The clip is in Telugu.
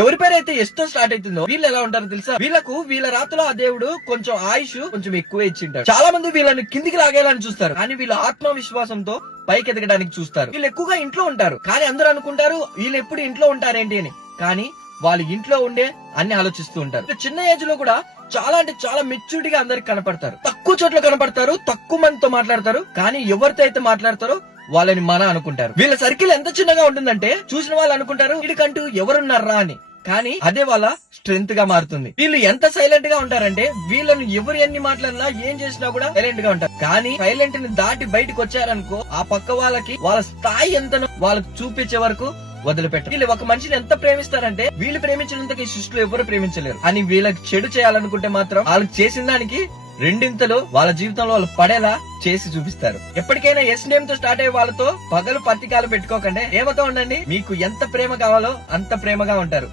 ఎవరి పేరైతే ఎస్ తో స్టార్ట్ అవుతుందో వీళ్ళు ఎలా ఉంటారో తెలుసా? వీళ్ళకు వీళ్ళ రాతలో ఆ దేవుడు కొంచెం ఆయుష్ కొంచెం ఎక్కువ ఇచ్చింటారు. చాలా మంది వీళ్ళని కిందికి లాగేయాలని చూస్తారు, కానీ వీళ్ళ ఆత్మవిశ్వాసంతో పైకి ఎదగడానికి చూస్తారు. వీళ్ళు ఎక్కువగా ఇంట్లో ఉంటారు, కానీ అందరూ అనుకుంటారు వీళ్ళు ఎప్పుడు ఇంట్లో ఉంటారేంటి అని. కానీ వాళ్ళు ఇంట్లో ఉండే అన్ని ఆలోచిస్తూ ఉంటారు. చిన్న ఏజ్ లో కూడా చాలా అంటే చాలా మెచ్యూరిటీగా అందరికి కనపడతారు. తక్కువ చోట్ల కనపడతారు, తక్కువ మందితో మాట్లాడతారు, కానీ ఎవరితో అయితే మాట్లాడతారో వాళ్ళని మన అనుకుంటారు. వీళ్ళ సర్కిల్ ఎంత చిన్నగా ఉంటుందంటే చూసిన వాళ్ళు అనుకుంటారు వీడికంటూ ఎవరున్నారా అని. కానీ అదే వాళ్ళ స్ట్రెంత్ గా మారుతుంది. వీళ్ళు ఎంత సైలెంట్ గా ఉంటారంటే వీళ్ళని ఎవరు ఎన్ని మాట్లాడినా ఏం చేసినా కూడా సైలెంట్ గా ఉంటారు. కానీ సైలెంట్ ని దాటి బయటకు వచ్చారనుకో ఆ పక్క వాళ్ళకి వాళ్ళ స్థాయి ఎంతనో వాళ్ళకి చూపించే వరకు వదిలిపెట్టారు. వీళ్ళు ఒక మనిషిని ఎంత ప్రేమిస్తారంటే వీళ్ళు ప్రేమించినంతకి ఈ సృష్టిలో ఎవరు ప్రేమించలేరు. అని వీళ్ళకి చెడు చేయాలనుకుంటే మాత్రం వాళ్ళు చేసిన దానికి రెండింతలు వాళ్ళ జీవితంలో వాళ్ళు పడేలా చేసి చూపిస్తారు. ఎప్పటికైనా ఎస్ నేమ్ తో స్టార్ట్ అయ్యే వాళ్ళతో పగలు పత్తికాలు పెట్టుకోకండి, ప్రేమతో ఉండండి. మీకు ఎంత ప్రేమ కావాలో అంత ప్రేమగా ఉంటారు.